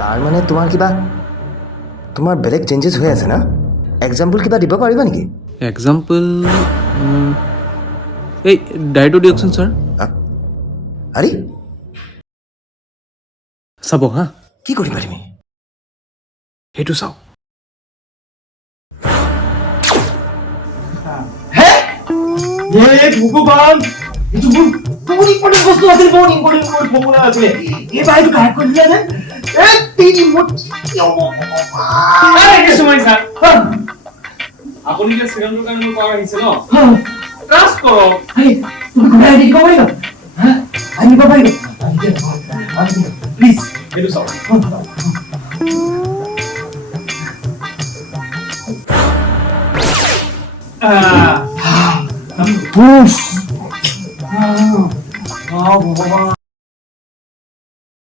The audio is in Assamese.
তাৰ মানে তোমাৰ বেলেগ চেঞ্জেছ হৈ আছে না? এক্সাম্পল কিবা দিব পাৰিবা নেকি? এক্সাম্পল এই ডায়েৰীটো দিয়কচোন ছাৰ। আৰে চাব হা, কি কৰিবা তুমি? সেইটো চাওক। ভগৱান, এইটো বহুত ইম্পৰ্টেণ্ট বস্তু আছিল, বহুত ইম্পৰ্টেণ্ট ফৰ্মুলা আছিলে। এইবাৰ এইটো গায়ব কৰি দিয়া যে আপুনি যে চিৰিয়েলটোৰ কাৰণে মোৰ পাৱাৰ আহিছে ন, ট্ৰাষ্ট কৰক। আনিব পাৰিব প্লিজ। সেইটো চাওক। ভগৱান